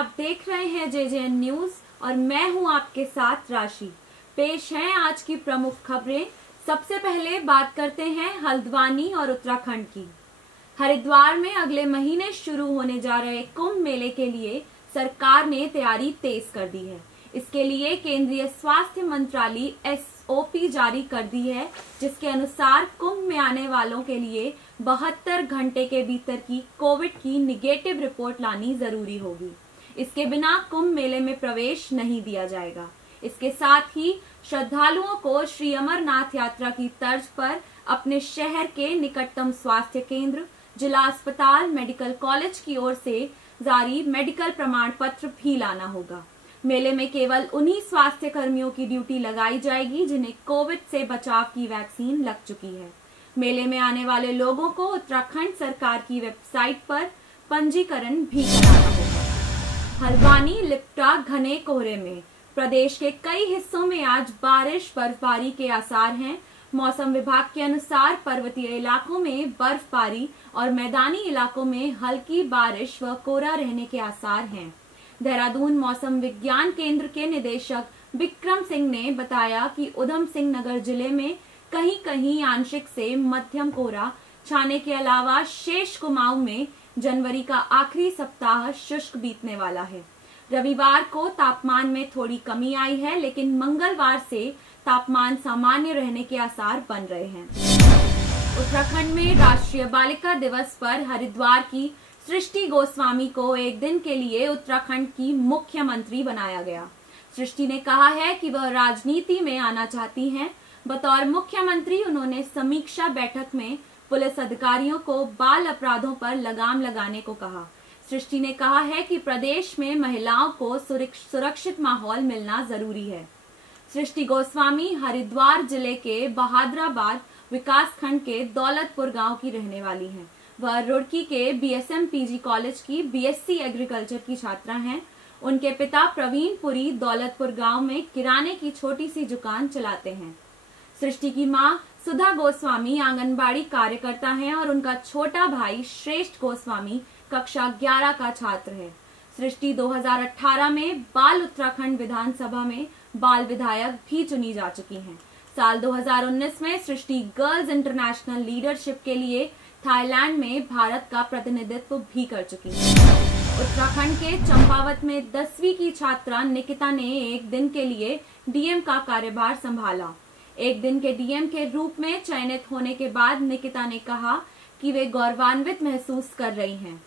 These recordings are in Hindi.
आप देख रहे हैं जेजेएन न्यूज और मैं हूं आपके साथ राशि। पेश हैं आज की प्रमुख खबरें। सबसे पहले बात करते हैं हल्द्वानी और उत्तराखंड की। हरिद्वार में अगले महीने शुरू होने जा रहे कुंभ मेले के लिए सरकार ने तैयारी तेज कर दी है। इसके लिए केंद्रीय स्वास्थ्य मंत्रालय एसओपी जारी कर दी है, जिसके अनुसार कुंभ में आने वालों के लिए 72 घंटे के भीतर की कोविड की निगेटिव रिपोर्ट लानी जरूरी होगी। इसके बिना कुंभ मेले में प्रवेश नहीं दिया जाएगा। इसके साथ ही श्रद्धालुओं को श्री अमरनाथ यात्रा की तर्ज पर अपने शहर के निकटतम स्वास्थ्य केंद्र, जिला अस्पताल, मेडिकल कॉलेज की ओर से जारी मेडिकल प्रमाण पत्र भी लाना होगा। मेले में केवल उन्हीं स्वास्थ्य कर्मियों की ड्यूटी लगाई जाएगी जिन्हें कोविड से बचाव की वैक्सीन लग चुकी है। मेले में आने वाले लोगों को उत्तराखंड सरकार की वेबसाइट पर पंजीकरण भी कराना होगा। हल्द्वानी लिपटा घने कोहरे में। प्रदेश के कई हिस्सों में आज बारिश बर्फबारी के आसार हैं। मौसम विभाग के अनुसार पर्वतीय इलाकों में बर्फबारी और मैदानी इलाकों में हल्की बारिश व कोहरा रहने के आसार हैं। देहरादून मौसम विज्ञान केंद्र के निदेशक विक्रम सिंह ने बताया कि उधम सिंह नगर जिले में कहीं कहीं आंशिक से मध्यम कोहरा छाने के अलावा शेष कुमाऊं में जनवरी का आखिरी सप्ताह शुष्क बीतने वाला है। रविवार को तापमान में थोड़ी कमी आई है, लेकिन मंगलवार से तापमान सामान्य रहने के आसार बन रहे हैं। उत्तराखंड में राष्ट्रीय बालिका दिवस पर हरिद्वार की सृष्टि गोस्वामी को एक दिन के लिए उत्तराखंड की मुख्यमंत्री बनाया गया। सृष्टि ने कहा है कि वह राजनीति में आना चाहती हैं। बतौर मुख्यमंत्री उन्होंने समीक्षा बैठक में पुलिस अधिकारियों को बाल अपराधों पर लगाम लगाने को कहा। सृष्टि ने कहा है कि प्रदेश में महिलाओं को सुरक्षित माहौल मिलना जरूरी है। सृष्टि गोस्वामी हरिद्वार जिले के बहादुराबाद विकासखंड के दौलतपुर गांव की रहने वाली हैं। वह रुड़की के बीएसएम पीजी कॉलेज की बीएससी एग्रीकल्चर की छात्रा हैं। उनके पिता प्रवीण पुरी दौलतपुर गांव में किराने की छोटी सी दुकान चलाते हैं। सृष्टि की मां सुधा गोस्वामी आंगनबाड़ी कार्यकर्ता हैं और उनका छोटा भाई श्रेष्ठ गोस्वामी कक्षा 11 का छात्र है। सृष्टि 2018 में बाल उत्तराखंड विधानसभा में बाल विधायक भी चुनी जा चुकी हैं। साल 2019 में सृष्टि गर्ल्स इंटरनेशनल लीडरशिप के लिए थाईलैंड में भारत का प्रतिनिधित्व भी कर चुकी है। उत्तराखंड के चंपावत में 10वीं की छात्रा निकिता ने एक दिन के लिए डीएम का कार्यभार संभाला। एक दिन के डीएम के रूप में चयनित होने के बाद निकिता ने कहा कि वे गौरवान्वित महसूस कर रही हैं।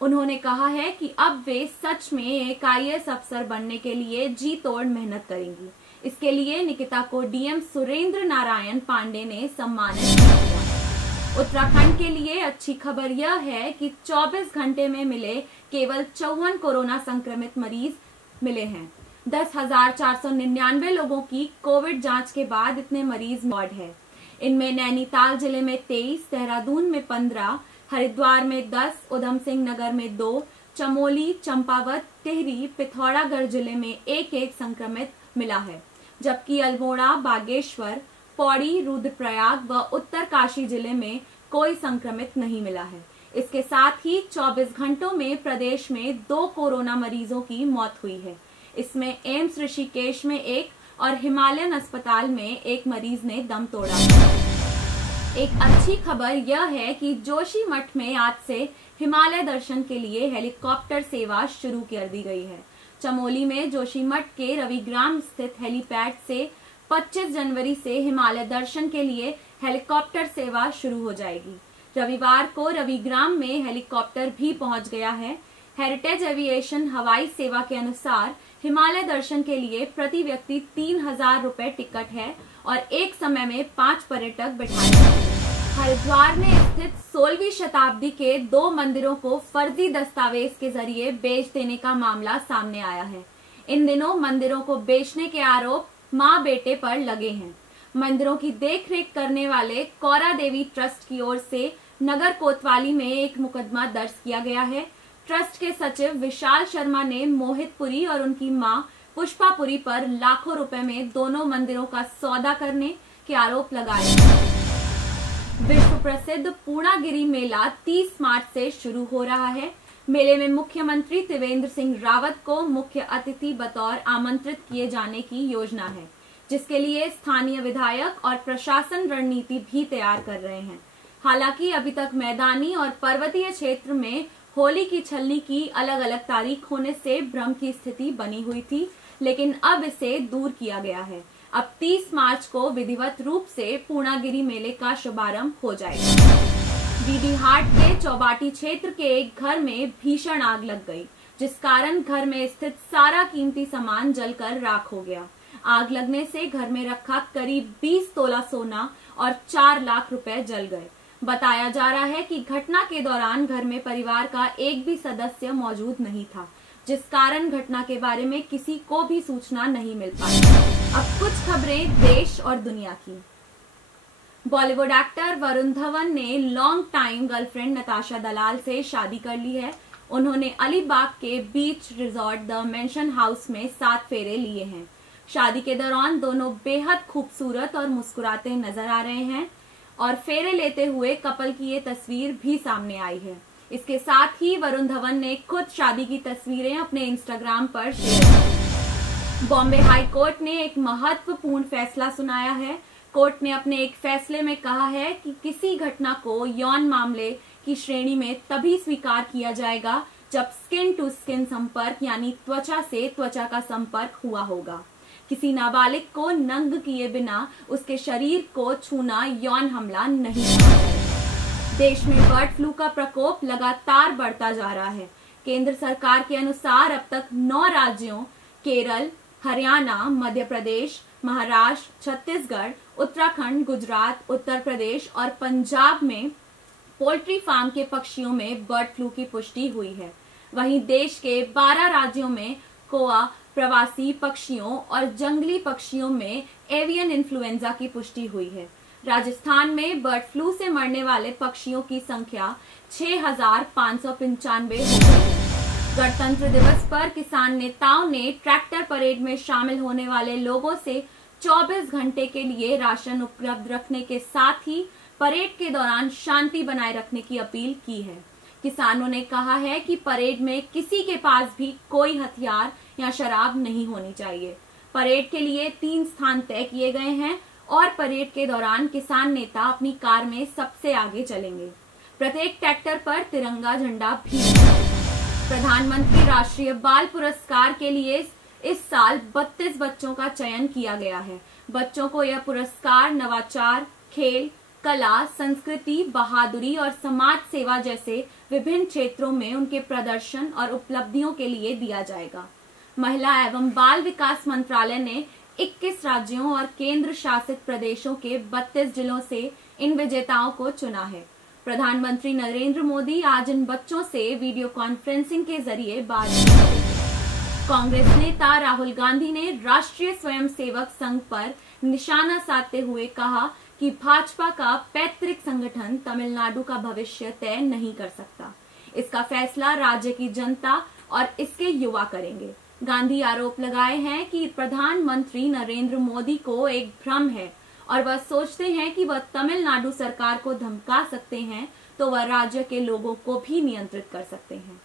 उन्होंने कहा है कि अब वे सच में एक आईएएस अफसर बनने के लिए जी तोड़ मेहनत करेंगी। इसके लिए निकिता को डीएम सुरेंद्र नारायण पांडे ने सम्मानित किया। उत्तराखंड के लिए अच्छी खबर यह है कि 24 घंटे में मिले केवल 54 कोरोना संक्रमित मरीज मिले हैं। 10,499 लोगों की कोविड जांच के बाद इतने मरीज मौत है। इनमें नैनीताल जिले में 23, देहरादून में 15, हरिद्वार में 10, उधम सिंह नगर में 2, चमोली, चंपावत, टिहरी, पिथौरागढ़ जिले में 1-1 संक्रमित मिला है, जबकि अल्मोड़ा, बागेश्वर, पौड़ी, रुद्रप्रयाग व उत्तरकाशी जिले में कोई संक्रमित नहीं मिला है। इसके साथ ही 24 घंटों में प्रदेश में 2 कोरोना मरीजों की मौत हुई है। इसमें एम्स ऋषिकेश में 1 और हिमालयन अस्पताल में 1 मरीज ने दम तोड़ा। एक अच्छी खबर यह है कि जोशीमठ में आज से हिमालय दर्शन के लिए हेलीकॉप्टर सेवा शुरू कर दी गई है। चमोली में जोशीमठ के रविग्राम स्थित हेलीपैड से 25 जनवरी से हिमालय दर्शन के लिए हेलीकॉप्टर सेवा शुरू हो जाएगी। रविवार को रविग्राम में हेलीकॉप्टर भी पहुंच गया है। हेरिटेज एविएशन हवाई सेवा के अनुसार हिमालय दर्शन के लिए प्रति व्यक्ति 3,000 रुपए टिकट है और एक समय में 5 पर्यटक बैठाए जाएंगे। हरिद्वार में स्थित 16वीं शताब्दी के 2 मंदिरों को फर्जी दस्तावेज के जरिए बेच देने का मामला सामने आया है। इन दिनों मंदिरों को बेचने के आरोप मां बेटे पर लगे हैं। मंदिरों की देखरेख करने वाले कौरा देवी ट्रस्ट की ओर से नगर कोतवाली में एक मुकदमा दर्ज किया गया है। ट्रस्ट के सचिव विशाल शर्मा ने मोहित पुरी और उनकी मां पुष्पा पुरी पर लाखों रुपए में दोनों मंदिरों का सौदा करने के आरोप लगाए। विश्व प्रसिद्ध पूर्णागिरि मेला 30 मार्च से शुरू हो रहा है। मेले में मुख्यमंत्री त्रिवेंद्र सिंह रावत को मुख्य अतिथि बतौर आमंत्रित किए जाने की योजना है, जिसके लिए स्थानीय विधायक और प्रशासन रणनीति भी तैयार कर रहे हैं। हालांकि अभी तक मैदानी और पर्वतीय क्षेत्र में होली की छलनी की अलग अलग तारीख होने से भ्रम की स्थिति बनी हुई थी, लेकिन अब इसे दूर किया गया है। अब 30 मार्च को विधिवत रूप से पूर्णागिरी मेले का शुभारंभ हो जाएगा। डीडी हाट के चौबाटी क्षेत्र के एक घर में भीषण आग लग गई, जिस कारण घर में स्थित सारा कीमती सामान जलकर राख हो गया। आग लगने से घर में रखा करीब 20 तोला सोना और 4 लाख रुपए जल गए। बताया जा रहा है कि घटना के दौरान घर में परिवार का एक भी सदस्य मौजूद नहीं था, जिस कारण घटना के बारे में किसी को भी सूचना नहीं मिल पाई। अब कुछ खबरें देश और दुनिया की। बॉलीवुड एक्टर वरुण धवन ने लॉन्ग टाइम गर्लफ्रेंड नताशा दलाल से शादी कर ली है। उन्होंने अलीबाग के beach resort the mention house में 7 फेरे लिए हैं। शादी के दौरान दोनों बेहद खूबसूरत और मुस्कुराते नजर आ रहे हैं और फेरे लेते हुए कपल की ये तस्वीर भी सामने आई है। इसके साथ ही वरुण धवन ने खुद शादी की तस्वीरें अपने इंस्टाग्राम पर शेयर की। बॉम्बे हाई कोर्ट ने एक महत्वपूर्ण फैसला सुनाया है। कोर्ट ने अपने एक फैसले में कहा है कि किसी घटना को यौन मामले की श्रेणी में तभी स्वीकार किया जाएगा जब स्किन टू स्किन संपर्क यानी त्वचा से त्वचा का संपर्क हुआ होगा। किसी नाबालिग को नंग किए बिना उसके शरीर को छूना यौन हमला नहीं है। देश में बर्ड फ्लू का प्रकोप लगातार बढ़ता जा रहा है। केंद्र सरकार के अनुसार अब तक 9 राज्यों केरल, हरियाणा, मध्य प्रदेश, महाराष्ट्र, छत्तीसगढ़, उत्तराखंड, गुजरात, उत्तर प्रदेश और पंजाब में पोल्ट्री फार्म के पक्षियों में बर्ड फ्लू की पुष्टि हुई है। वहीं देश के 12 राज्यों में कोआ, प्रवासी पक्षियों और जंगली पक्षियों में एवियन इन्फ्लुएंजा की पुष्टि हुई है। राजस्थान में बर्ड फ्लू से मरने वाले पक्षियों की संख्या 6,595 हो गई है। गणतंत्र दिवस पर किसान नेताओं ने ट्रैक्टर परेड में शामिल होने वाले लोगों से 24 घंटे के लिए राशन उपलब्ध रखने के साथ ही परेड के दौरान शांति बनाए रखने की अपील की है। किसानों ने कहा है कि परेड में किसी के पास भी कोई हथियार या शराब नहीं होनी चाहिए। परेड के लिए 3 स्थान तय किए गए हैं और परेड के दौरान किसान नेता अपनी कार में सबसे आगे चलेंगे। प्रत्येक ट्रैक्टर पर तिरंगा झंडा भी है। प्रधानमंत्री राष्ट्रीय बाल पुरस्कार के लिए इस साल 32 बच्चों का चयन किया गया है। बच्चों को यह पुरस्कार नवाचार, खेल, कला, संस्कृति, बहादुरी और समाज सेवा जैसे विभिन्न क्षेत्रों में उनके प्रदर्शन और उपलब्धियों के लिए दिया जाएगा। महिला एवं बाल विकास मंत्रालय ने 21 राज्यों और केंद्र शासित प्रदेशों के 32 जिलों से इन विजेताओं को चुना है। प्रधानमंत्री नरेंद्र मोदी आज इन बच्चों से वीडियो कॉन्फ्रेंसिंग के जरिए बातचीत करेंगे। कांग्रेस नेता राहुल गांधी ने राष्ट्रीय स्वयंसेवक संघ पर निशाना साधते हुए कहा कि भाजपा का पैतृक संगठन तमिलनाडु का भविष्य तय नहीं कर सकता। इसका फैसला राज्य की जनता और इसके युवा करेंगे। गांधी आरोप लगाए हैं कि प्रधानमंत्री नरेंद्र मोदी को एक भ्रम है और वह सोचते हैं कि वह तमिलनाडु सरकार को धमका सकते हैं तो वह राज्य के लोगों को भी नियंत्रित कर सकते हैं।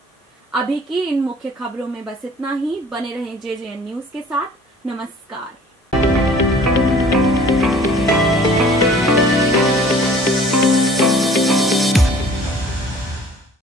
अभी की इन मुख्य खबरों में बस इतना ही। बने रहें JJN न्यूज के साथ। नमस्कार।